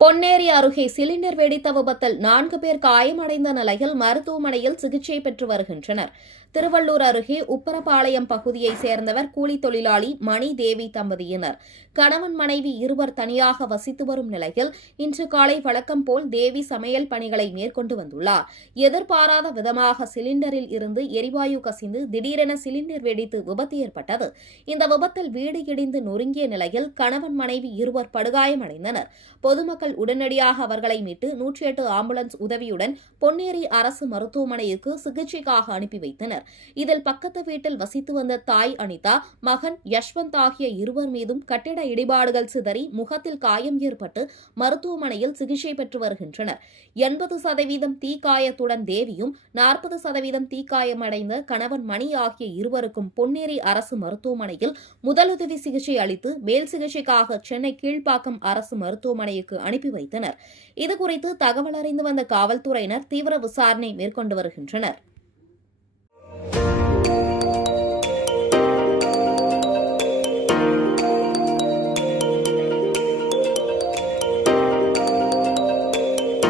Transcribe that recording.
பொன்னேரி அருகே சிலிண்டர் வெடித்த விபத்தில் 4 பேர் காயமடைந்த நிலையில் மருத்துவமனையில் சிகிச்சை பெற்று வருகின்றனர். திருவள்ளூர் அருகே உப்பரபாளையம் பகுதியைச் சேர்ந்தவர் கூலி தொழிலாளி மணி தேவி தம்பதியினர். கணவன் மனைவி இருவர் தனியாக வசித்து வரும் நிலையில் இன்று காலை வழக்கம் போல் தேவி சமையல் பணிகளை மேற்கொண்டு வந்துள்ளார். எதிர்பாராத விதமாக சிலிண்டரில் இருந்து எரிவாயு கசிந்து திடீரென சிலிண்டர் வெடித்து விபத்து ஏற்பட்டது. இந்த விபத்தில் வீடு இடிந்து நொறுங்கிய நிலையில் கணவன் மனைவி இருவர் படுகாயமடைந்தனர். பொதுமக்கள் உடனடியாக அவர்களை மீட்டு 108 ஆம்புலன்ஸ் உதவியுடன் பொன்னேரி அரசு மருத்துவமனைக்கு சிகிச்சைக்காக அனுப்பி வைத்தனர். இதில் பக்கத்து வீட்டில் வசித்து வந்த தாய் அனிதா, மகன் யஷ்வந்த் ஆகிய இருவர் மீதும் கட்டிட இடிபாடுகள் சிதறி முகத்தில் காயம் ஏற்பட்டு மருத்துவமனையில் சிகிச்சை பெற்று வருகின்றனர். 80% தீக்காயத்துடன் தேவியும் 40% தீக்காயமடைந்த கணவன் மணி ஆகிய இருவருக்கும் பொன்னேரி அரசு மருத்துவமனையில் முதலுதவி சிகிச்சை அளித்து மேல் சிகிச்சைக்காக சென்னை கீழ்ப்பாக்கம் அரசு மருத்துவமனைக்கு அனுப்பி வைத்தனர். இதுகுறித்து தகவல் அறிந்து வந்த காவல்துறையினர் தீவிர விசாரணை மேற்கொண்டு வருகின்றனர்.